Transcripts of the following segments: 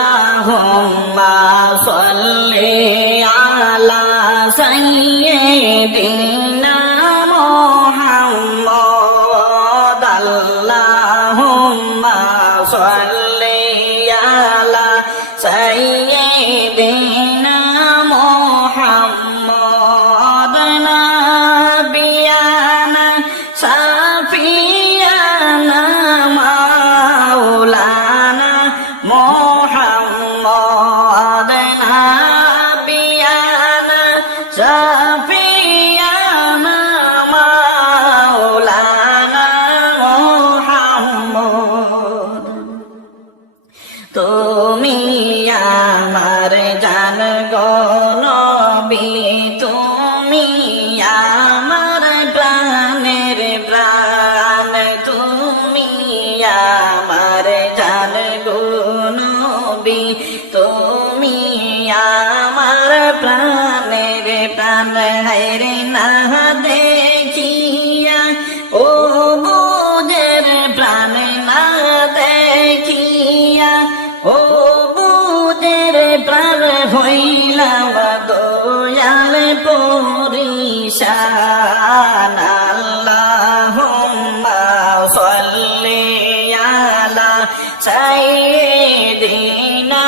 আল্লাহুম্মা সাল্লি আলা সাইয়্যিদিনা মুহাম্মদ আল্লাহুম্মা সাল্লি আলা সাইয়্যিদিনা মুহাম্মদ নাবিয়ানা সাফিয়ানা মাওলানা মুহাম্মদ নাবিয়ানা সাফিয়ানা মাওলানা মুহাম্মদ তুমি আমার জান গো নবী তুমি আমার প্রাণের প্রাণ তুমি আমার জান গো নবী তুমি আমার প্রাণের প্রাণ হায়রে না দেখিয়া ও বুঝের প্রাণ না দেখিয়া ও বুঝের প্রাণ হইলাম দয়াল পরিশান আল্লাহুম্মা সাল্লি আলা সাইয়্যিদিনা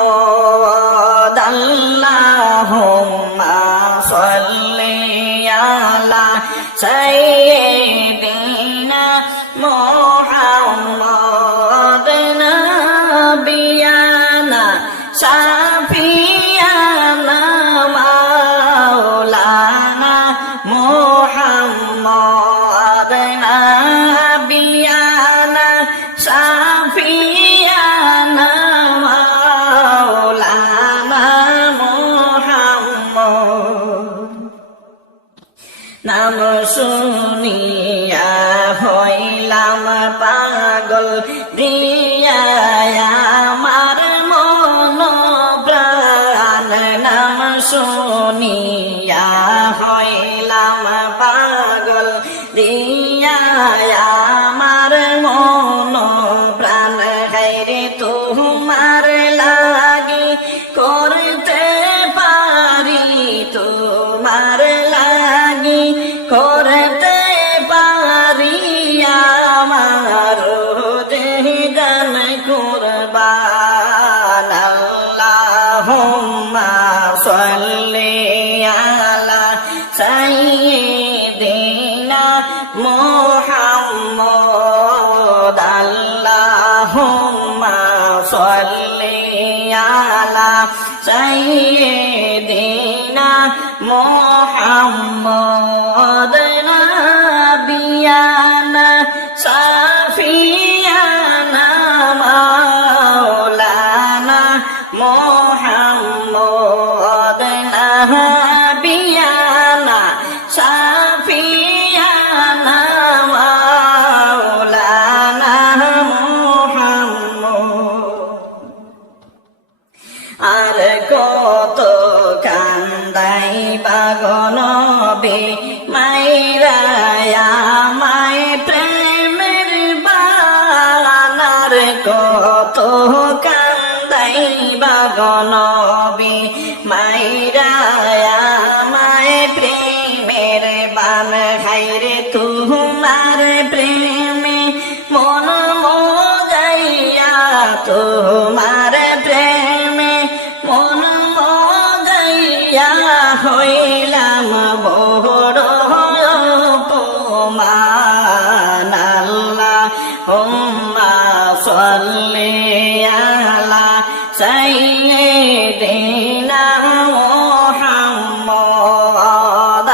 মুহাম্মদ আল্লাহুম্মা সাল্লি আলা সাইয়্যিদিনা মুহাম্মদ নাবিয়ানা সাফিয়ানা মাওলানা মুহাম্মদ নাবিয়ানা সাফিয়ানা মাওলানা মুহাম্মদ নাম শুনিয়া হইলাম পাগল দিয়া আমার মন প্রাণ নাম শুনিয়া হইলাম পাগল দিয়া আমার মন প্রাণ হায়রে তোমার লাগি করতে পারি তোমার লাগি করতে পারি আমার দেহদান কুরবান আল্লাহুম্মা সাল্লি আলা সাইয়্যিদিনা মুহাম্মদ আল্লাহুম্মা সাল্লি আলা সাইয়্যিদিনা মুহাম্মদ নাবিয়ানা সাফিয়ানা মাওলানা মুহাম্মদ নাবিয়ানা সাফিয়ানা মাওলানা মুহাম্মদ আর কত কান্দাই বাগনবে মাইরায়া মায় প্রেমের বানার কত কান্দাই বাগনবে মাইরায়া মায় প্রেমের বান হায়রে তোমার প্রেমে মন মজাইয়া তোমার প্রেমে মন মজাইয়া হইলাম বড় অপমান আল্লাহুম্মা সাল্লি আলা সাইয়্যিদিনা মুহাম্মদ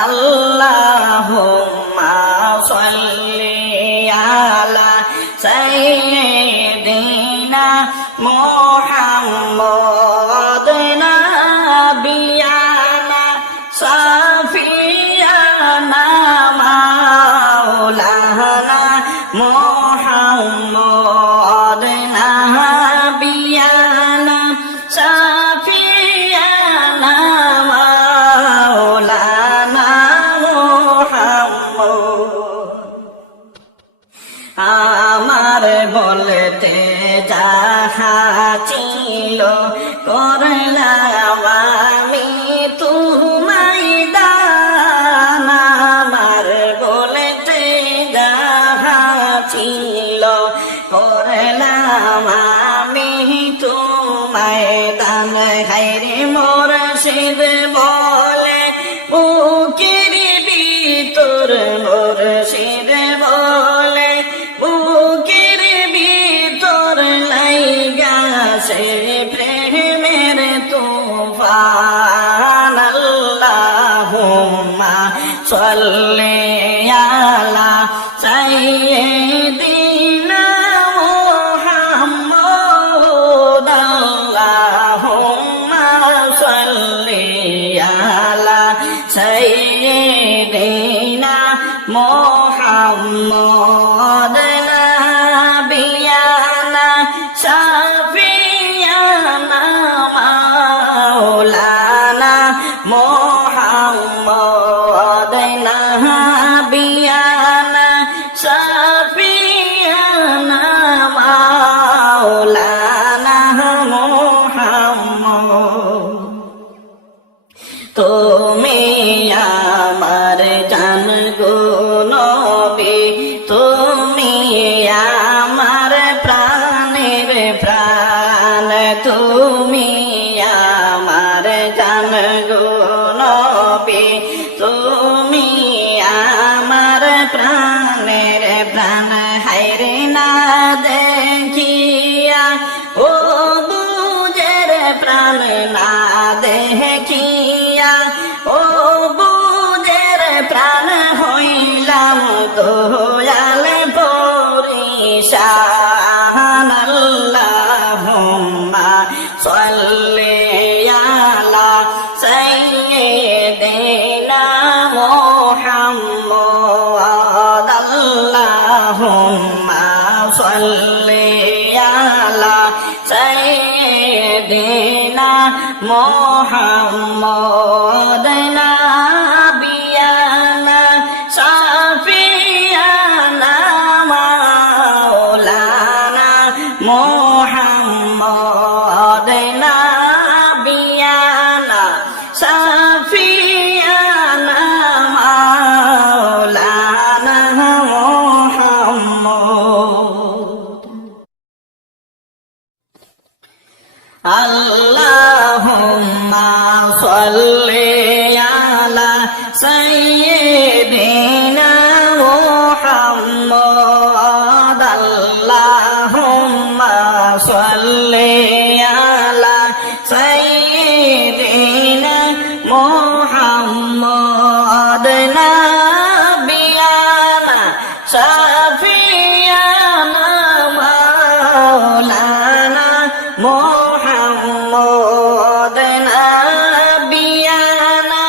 আল্লাহুম্মা সাল্লি আলা সাইয়্যিদিনা মুহাম্মদ নাবিয়ানা সাফিয়ানা মাওলানা মুহাম্মদ নাবিয়ানা সাফিয়ানা মাওলানা মুহাম্মদ আমার বল বলতে যাহা ছিল করলাম আমি তোমায় দান আমার বলতে যাহা ছিল করলাম আমি তোমায় দান হায়রে মুর্শিদ বলে বুকের ভিতর মুর্শিদ বলে বুকের ভিতর লাইগাছে প্রেমের তুফান আল্লাহুম্মা সাল্লি আলা সাইয়্যিদিনা মুহাম্মদ আল্লাহুম্মা সাল্লি আলা সাইয়্যিদিনা মুহাম্মদ নাবিয়ানা শাফিয়ানা মাওলানা মুহাম্মদ নাবিয়ানা শাফিয়ানা মাওলানা মুহাম্মদ তুমি আমার জান গো নবী তুমি আমার প্রাণের প্রাণ তুমি আমার জান গো নবী তুমি আমার প্রাণের প্রাণ হায়রে না দেখিয়া ও বুঝের প্রাণ না দেখিয়া ও বুঝের প্রাণ হইলাম দয়াল পরিশান আল্লাহুম্মা সাল্লি আলা সাইয়্যিদিনা মুহাম্মদ আল্লাহুম্মা সাল্লি আলা সাইয়্যিদিনা মুহাম্মদ নাবিয়ানা শাফিয়ানা মাওলানা মুহাম্মদ নাবিয়ানা শাফিয়ানা মাওলানা মুহাম্মদ আল্লাহুম্মা সাল্লি আলা সাইয়্যিদিনা মুহাম্মদ আল্লাহুম্মা সাল্লি আলা সাইয়্যিদিনা মুহাম্মদ নাবিয়ানা শাফিয়ানা মাওলানা মুহাম্মদ নাবিয়ানা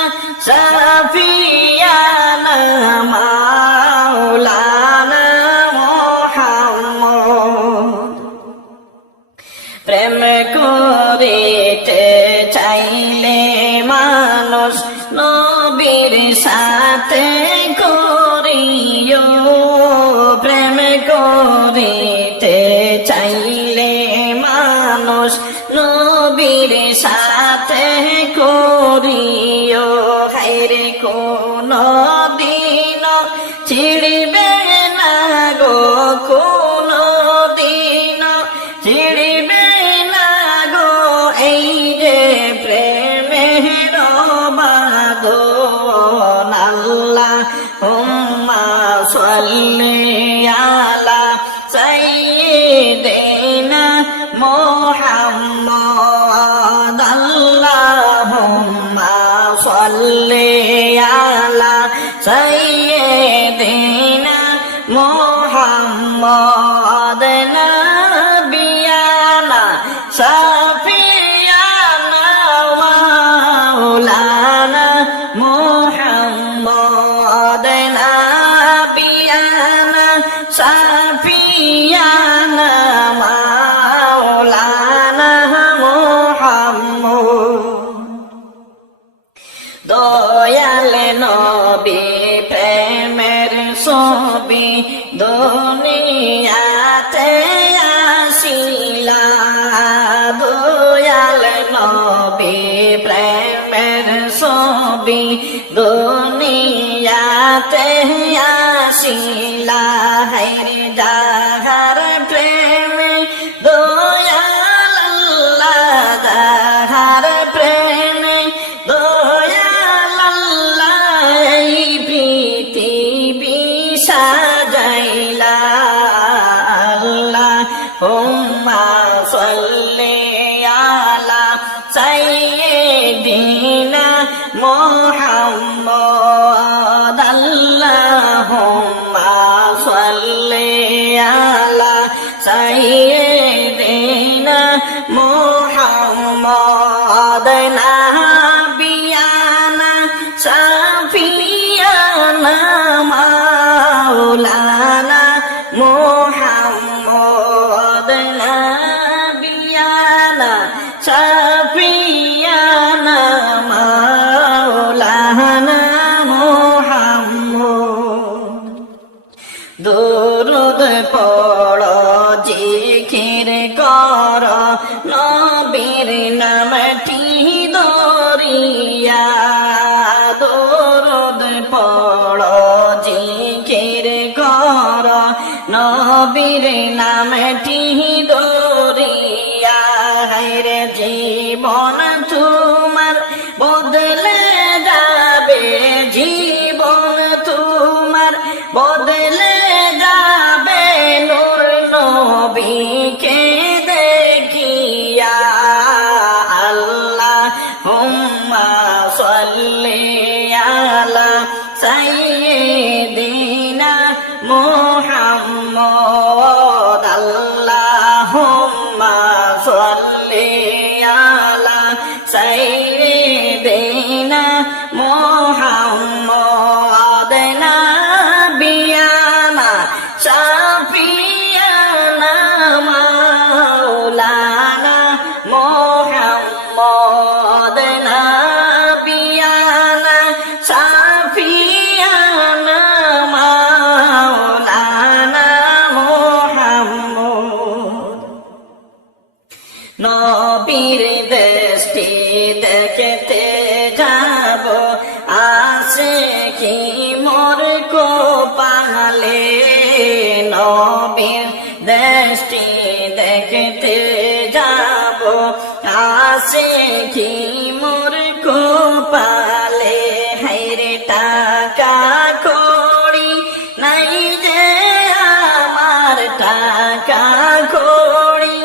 শাফিয়ানা মাওলানা মুহাম্মদ প্রেম করিতে চাইলে মানুষ নবীর সাথে করিও প্রেম করিতে চাইলে মানুষ নবীর সাথে করিও হায়রে কোন দিন ছিড়বে না গো কোন দিন ছিড়বে না গো এই যে প্রেমের বাঁধন আল্লাহুম্মা সাল্লি আলা সাইয়্যিদিনা মুহাম্মদ আল্লাহুম্মা সাল্লি আলা সাইয়্যিদিনা মুহাম্মদ নাবিয়ানা শাফিয়ানা মাওলানা মুহাম্মদ নাবিয়ানা শাফিয়ানা মাওলানা মুহাম্মদ দয়াল নবী প্রেমের ছবি দুনিয়াতে নবী দুনিয়াতে আসিলা হায়রে যাহার প্রেমে দয়াল আল্লাহ যাহার প্রেমে দয়াল আল্লাহ এই পৃথিবী সাজাইলা আল্লাহুম্মা সাল্লি আলা সাইয়্যিদিনা মুহাম্মদ আল্লাহুম্মা সাল্লি আলা সাইয়্যিদিনা মুহাম্মদ নাবিয়ানা শাফিয়ানা মাওলানা মুহাম্মদ নাবিয়ানা শাফিয়ানা মাওলানা মুহাম্মদ দুরূদ পড়ো জিকির কর নবীর নামটি দরিয়া দুরূদ পড়ো জিকির কর নবীর নামটি দরিয়া হায়রে জীবন তোমার বদলে যাবে জীবন তোমার বদলে যাবে নূর নবীকে দেখিয়া আল্লাহুম্মা সাল্লি আলা সাইয়্যিদিনা মুহাম্মদ আল্লাহুম্মা সাল্লি আলা সাইয়্যিদিনা মুহাম্মদ নাবিয়ানা শাফিয়ানা মাওলানা মুহাম্মদ নাবিয়ানা শাফিয়ানা মাওলানা মুহাম্মদ নবীর দেশটি দেখতে যাব আসে কি মোর কপালে নবীর দেশটি দেখতে যাব আসে কি মোর কপালে হায়রে টাকা কড়ি নাই যে আমার টাকা কড়ি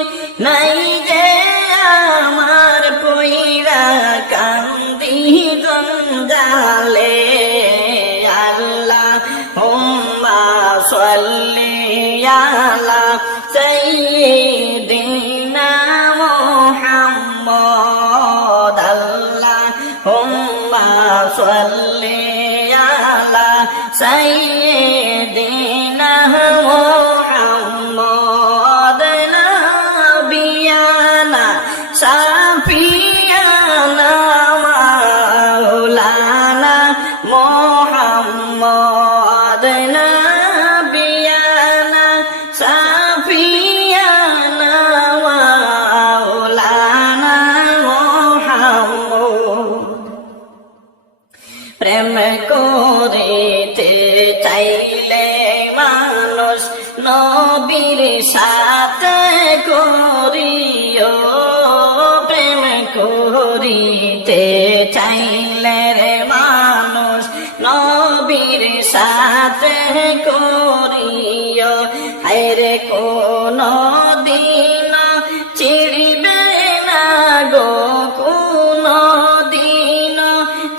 নাই যে আমার পয়রা কান্দি জঞ্জালে আল্লাহুম্মা সাল্লি আলা সাইয়্যিদিনা মুহাম্মদ আল্লাহুম্মা সাল্লি আলা সাইয়্যিদিনা মুহাম্মদ নাবিয়ানা শাফিয়ানা মাওলানা মুহাম্মদ নাবিয়ানা শাফিয়ানা মাওলানা মুহাম্মদ প্রেম করিতে চাইলে মানুষ নবীর সাথে করিও প্রেম করিতে চাইলে রে মানুষ নবীর সাথে করিও হায়রে কোন দিন চিড়িবে না গো কোন দিন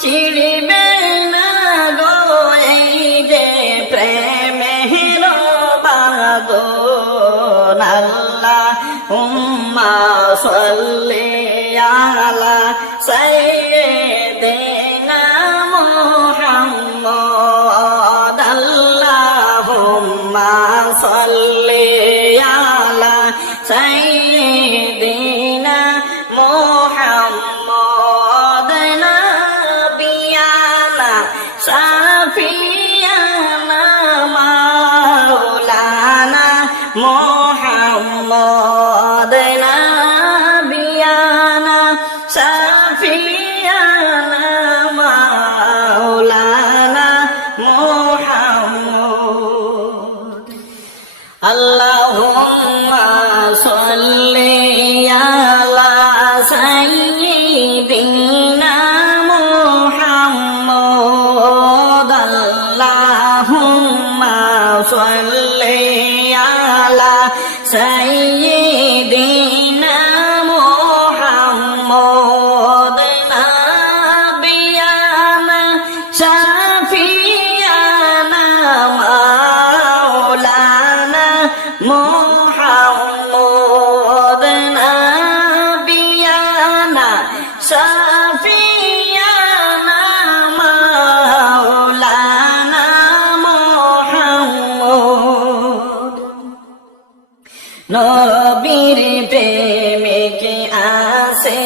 চিড়িবে না গো এই যে প্রেমের বাঁধন আল্লাহুম্মা সাল্লি আলা সাইয়্যিদিনা মুহাম্মদ আল্লাহুম্মা সাল্লি আলা সাইয়্যিদিনা মুহাম্মদ নাবিয়ানা শাফিয়ানা মাওলানা মুহাম্মদ নাবিয়ানা শাফিয়ানা সাইয়্যিদিনা মুহাম্মদ নাবিয়ানা শাফিয়ানা মাওলানা মুহাম্মদ নাবিয়ানা শাফিয়ানা মাওলানা মুহাম্মদ নবীর প্রেমিকে আসে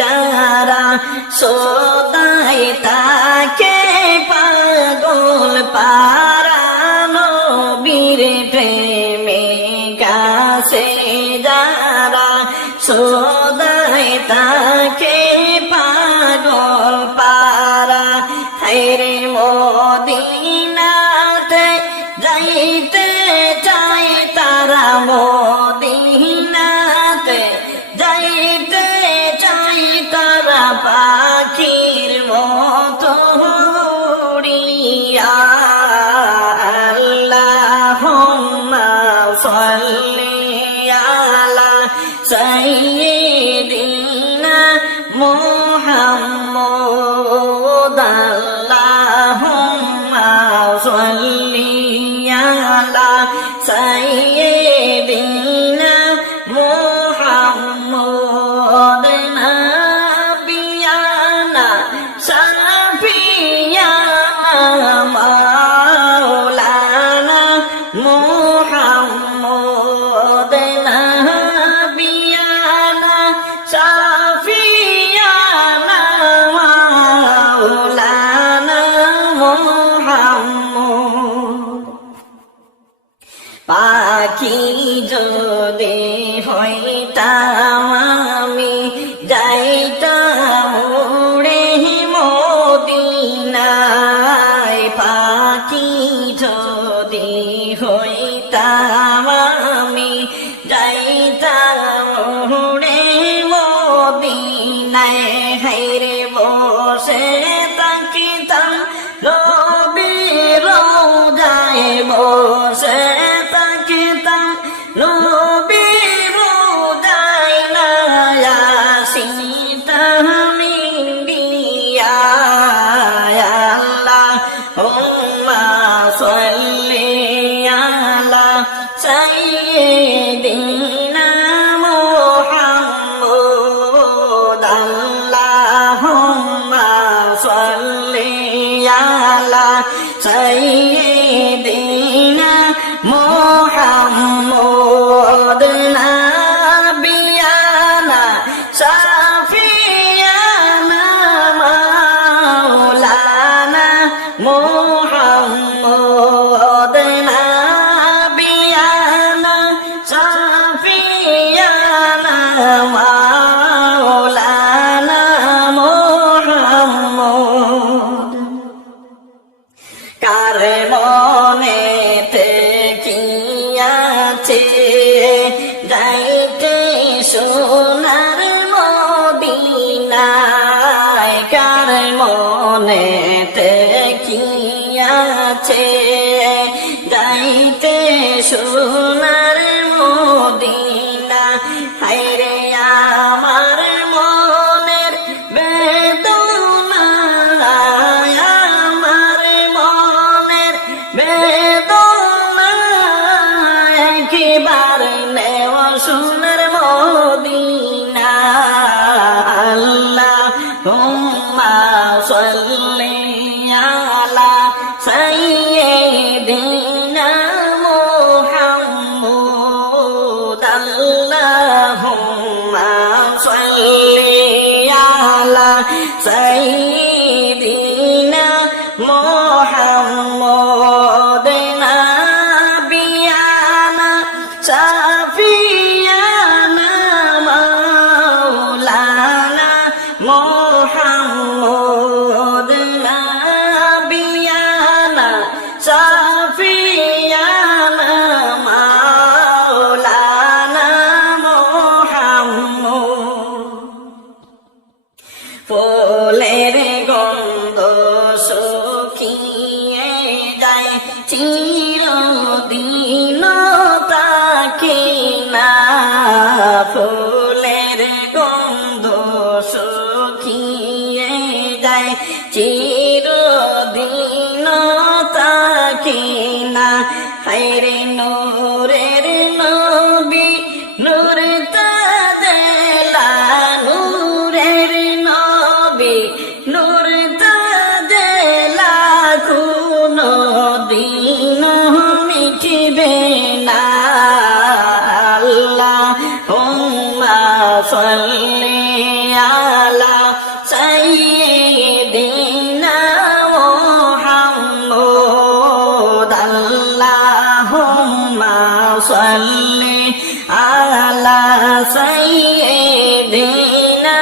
যারা সদাই তাকে পাগল পারা নবীর প্রেমিক আসে যারা সদাই তাকে পাগল পারা হায়রে মদিনাতে যাইতে চাই তারা মদিনাতে যাইতে চাই তারা পাখির মতো উড়িয়া আল্লাহুম্মা সাল্লি আলা সাইয়্যিদিনা মুহাম্মদ আল্লাহুম্মা সাল্লি আলা সাইয়্যিদিনা মুহাম্মদ নাবিয়ানা শাফিয়ানা মাওলানা মুহাম্মদ নাবিয়ানা শাফিয়ানা মাওলানা মুহাম্মদ পাখি যদি হইতাম আমি যাইতাম উড়ে মদিনায় পাখি যদি হইতাম আমি যাইতাম উড়ে মদিনায় হায়রে বসে তাকিতাম নবীর রওজায় বসে তাকিতাম নবীর রওজায় না আসিতাম ইন্ডিয়া আল্লাহুম্মা সাল্লি আলা সাইয়্যিদিনা মুহাম্মদ আল্লাহুম্মা সাল্লি আলা সাইয়্যিদিনা মুহাম্মদ নাবিয়ানা শাফিয়ানা মাওলানা মুহাম্মদ নাবিয়ানা শাফিয়ানা মাওলানা মুহাম্মদ কার মনেতে কি আছে যাইতে সোনার মদিনায় কার মনেতে কি আছে যাইতে সোনার মদিনা হায়রে আমার মনের বেদনা আমার মনের বেদনা একবার নেওয়া সোনার মদিনা আল্লাহুম্মা সাল্লি আলা সাইয়্যিদিনা মুহাম্মদ আল্লাহুম্মা সাল্লি আলা সাইয়্যিদিনা মুহাম্মদ নাবিয়ানা শাফিয়ানা মাওলানা মুহাম্মদ নাবিয়ানা শাফিয়ানা মাওলানা মুহাম্মদ নূর তাজেলা নূরের নবী নূর তাজেলা কোনো দিন মিটিবে না আল্লাহুম্মা সাল্লি আলা সাইয়্যিদিনা মুহাম্মদ আল্লাহুম্মা সাল্লি আলা সাইয়্যিদিনা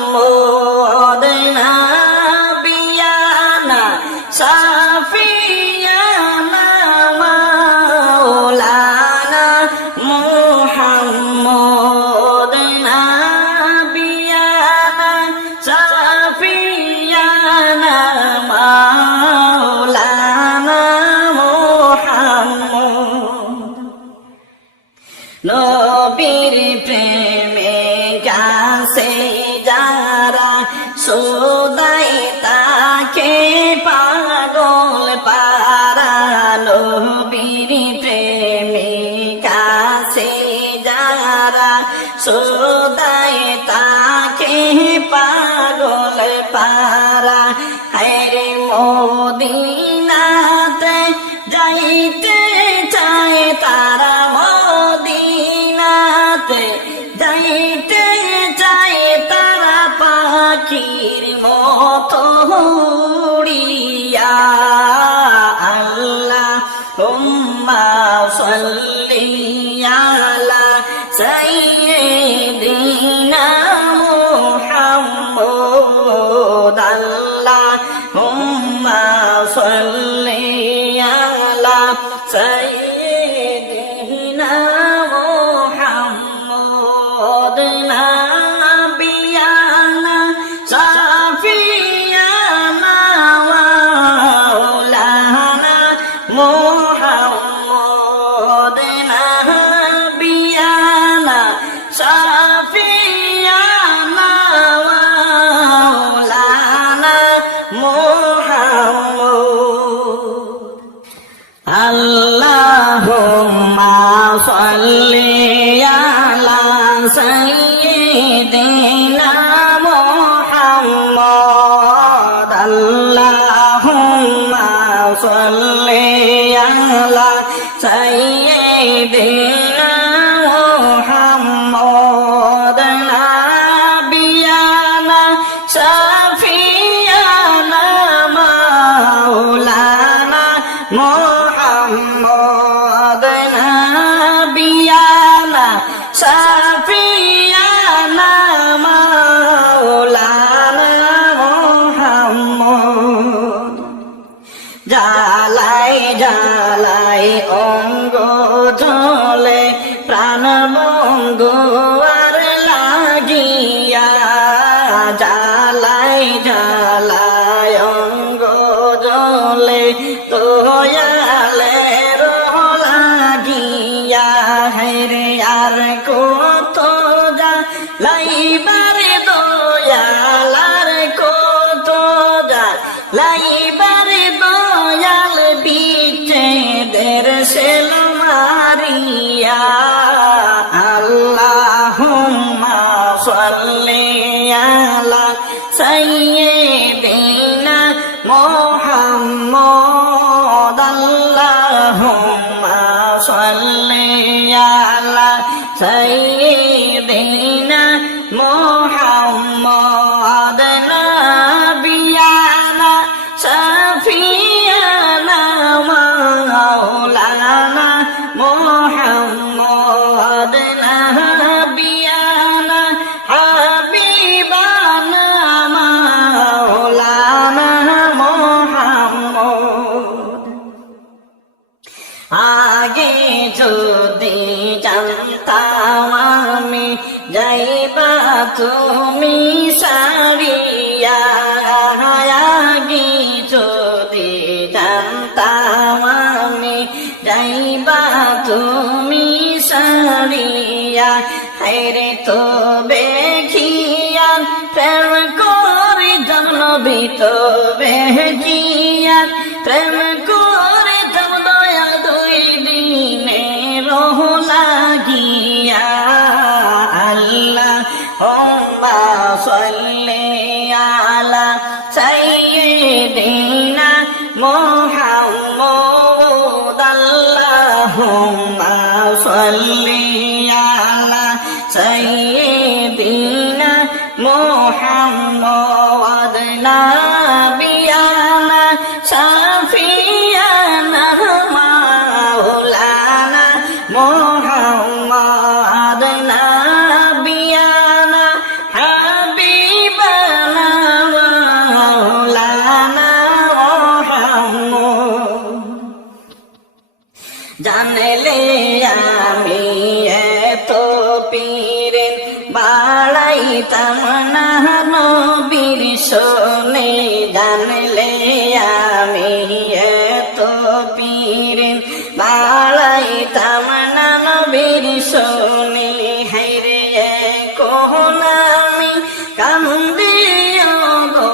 মুহাম্মদ নাবিয়ানা সাফিয়ানা মাওলানা মুহাম্মদ নাবিয়ানা সাফিয়ানা মাওলানা মুহাম্মদ নবীর প্রেমে গাছে যারা সদাই তাকে পাগল পারা নবীর প্রেমে গাছে যারা সদাই তাকে পাগল পারা হায়রে মদিনাতে যাইতে চায় তারা মদিনাতে যাইতে চায় তারা পাখির মতো উড়িয়া আল্লাহুম্মা সাল্লি আলা সাইয়্যিদিনা মুহাম্মদ আল্লাহুম্মা সাল্লি আলা সাইয়্যিদিনা মুহাম্মদ নাবিয়ানা সাফিয়ানা মাওলানা মুহাম্মদ নাবিয়ানা সাফিয়ানা মাওলানা মুহাম্মদ আল্লাহুম্মা সাল্লি আলা সাইয়্যিদিনা মুহাম্মদ আল্লাহুম্মা সাল্লি আলা সাইয়্যিদিনা মুহাম্মদ নাবিয়ানা সাফিয়ানা মাওলানা মুহাম্মদ নাবিয়ানা সাফিয়ানা মাওলানা মুহাম্মদ জালাই জালাই অঙ্গ ঝলে প্রাণ বন্ধু আর লাগিয়া জালাই জালাই অঙ্গ ঝলে তোয়ালে লাগিয়া হেরে আর কত যা লাইবারে দয়ালার কত যা লাইবারে দয়াল বিচে দের সেল মারিয়া আল্লাহুম্মা সাল্লি আলা সাইয়্যিদিনা মুহাম্মদ আল্লাহুম্মা সাল্লি আলা সাইয়্যিদিনা মুহাম্মদ নাবিয়ানা সাফিয়ানা মাওলানা মুহাম্মদ নাবিয়ানা হাবিবানা মাওলানা মুহাম্মদ আগে যদি জানতাম আমি যাইবা তুমি সারিয়া আগে যদি জানতাম আমি যাইবা তুমি সারিয়া হায়রে তো বেখিয়ান প্রেম করে জন্মবি তো বেখিয়ান প্রেম করে জন্ম দয়া দুই দিনে রহ লাগি মোহাম্মদ নবিয়ানা হাবিবানা মাওলানা মোহাম্মদ জানলে আমি এত পীরের বাড়াইতাম না নবীর শোনে জানলে আমি এত পীরের বাড়াইতাম না নবীর শোনে হায়রে এখন আমি কান্দিও গো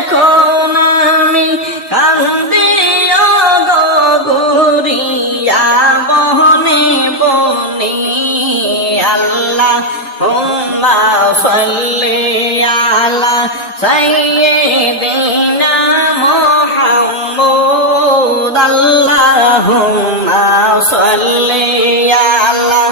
এখন আমি কান্দিও গো গুরিয়া বনে বনে আল্লাহ হুম্মা সাল্লি আলা সাইয়্যিদিনা মুহাম্মদ আল্লাহুম্মা সাল্লি আলা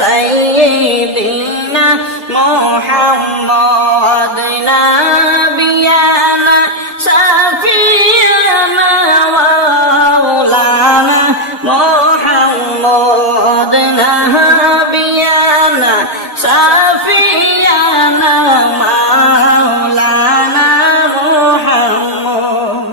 সাইয়্যিদিনা মুহাম্মদ নাবিয়ানা শাফিয়ানা মাওলানা মুহাম্মদ নাবিয়ানা শাফিয়ানা মাওলানা মুহাম্মদ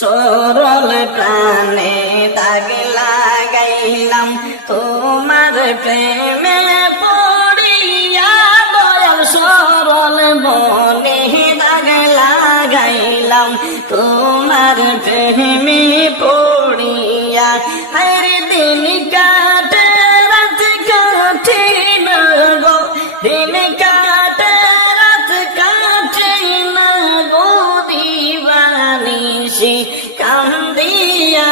সরল প্রাণে দাগ লাগাইলাম তোমার প্রেমে পড়িয়া দয়াল সরল মনে দাগ লাগাইলাম তোমার প্রেমে পড়িয়া হর দিন কাটে রাত কাটে না গো দিন কাটে রাত কাটে না গো দিবানিশি কান্দিয়া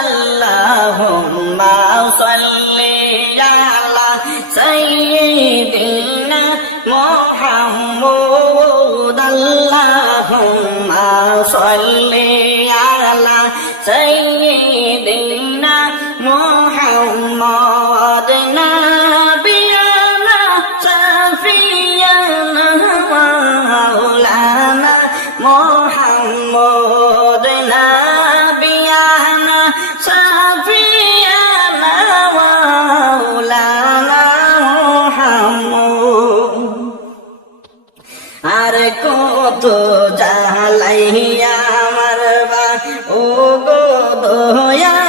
আল্লাহুম্মা সাল্লি আলা সাইয়্যিদিনা মুহাম্মদ আল্লাহুম্মা সাল্লি আলা সাইয়্যিদিনা মুহাম্মদ নাবিয়ানা শাফিয়ানা মাওলানা মুহাম্মদ নাবিয়ানা শাফিয়ানা মাওলানা মুহাম্মদ আর কত জালাইয়া মারবা ও গো দয়াল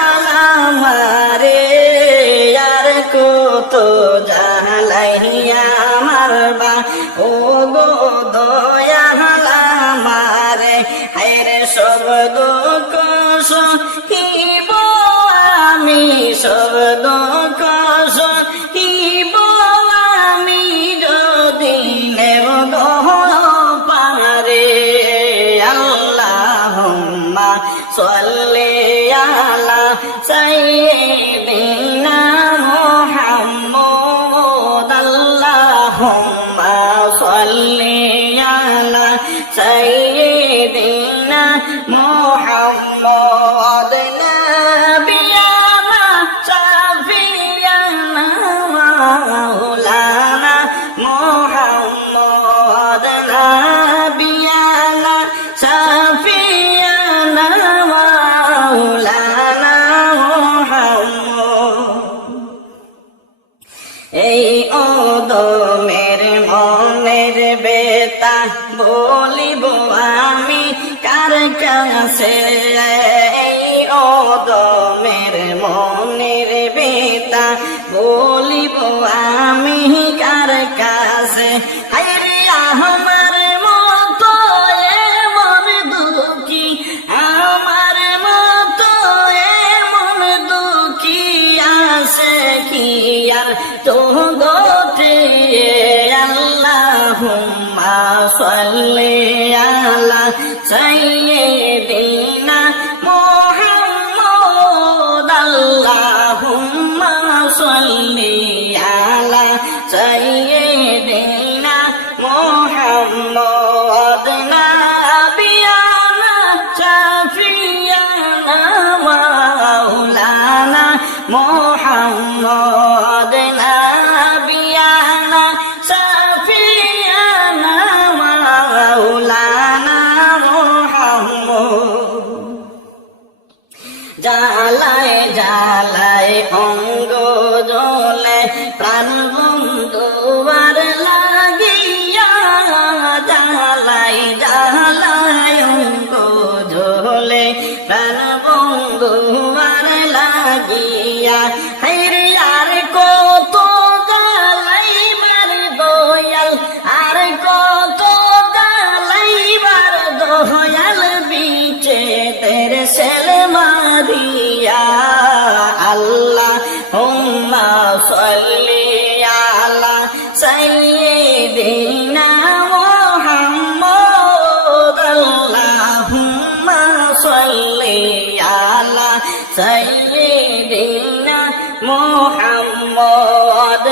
আমারে আর কত জালাইয়া মারবা ও গো দয়াল আমারে হায়রে সব দুঃখ সহিব আমি সব দুঃখ সহিব আমি যদি নেব পারে আল্লাহুম্মা সাল্লি আলা সাইয়্যিদিনা মুহাম্মদ আল্লাহুম্মা সাল্লি আলা সাইয়্যিদিনা মুহাম্মদ নাবিয়ানা শাফিয়ানা মাওলানা মুহাম্মদ নাবিয়ানা শাফিয়ানা মাওলানা মুহাম্মদ এই ওদমের মনের বেতা বলিব আমি কার কাছে এই ওদমের মনের বেতা বলিব আমি কার কাছে হায়রে আমার মতো এমন দুঃখী আমার মতো এমন দুঃখী আছে কি আর তো গোতে আল্লাহুম্মা সাল্লি আলা সাইয়্যিদিনা মুহাম্মদ আল্লাহুম্মা সাল্লি আলা সাইয়্যিদিনা মুহাম্মদ নাবিয়ানা শাফিয়ানা মাওলানা মুহাম্মদ নাবিয়ানা শাফিয়ানা মাওলানা মুহাম্মদ জালায় জালায় যায় অঙ্গ জলে প্রাণ বন্ধু আর লাগিয়া জ্বালাই জ্বালাই অঙ্গ জলে প্রাণ বন্ধু আর লাগিয়া হায়রে আর কত জ্বালাইবার দয়াল আর কত জ্বালাইবার দয়াল বিচে তের সেল মারিয়া আল্লাহ হুম্মা সাল্লি আলা সাইয়্যিদিনা মুহাম্মদ আল্লাহুম্মা সাল্লি আলা সাইয়্যিদিনা মুহাম্মদ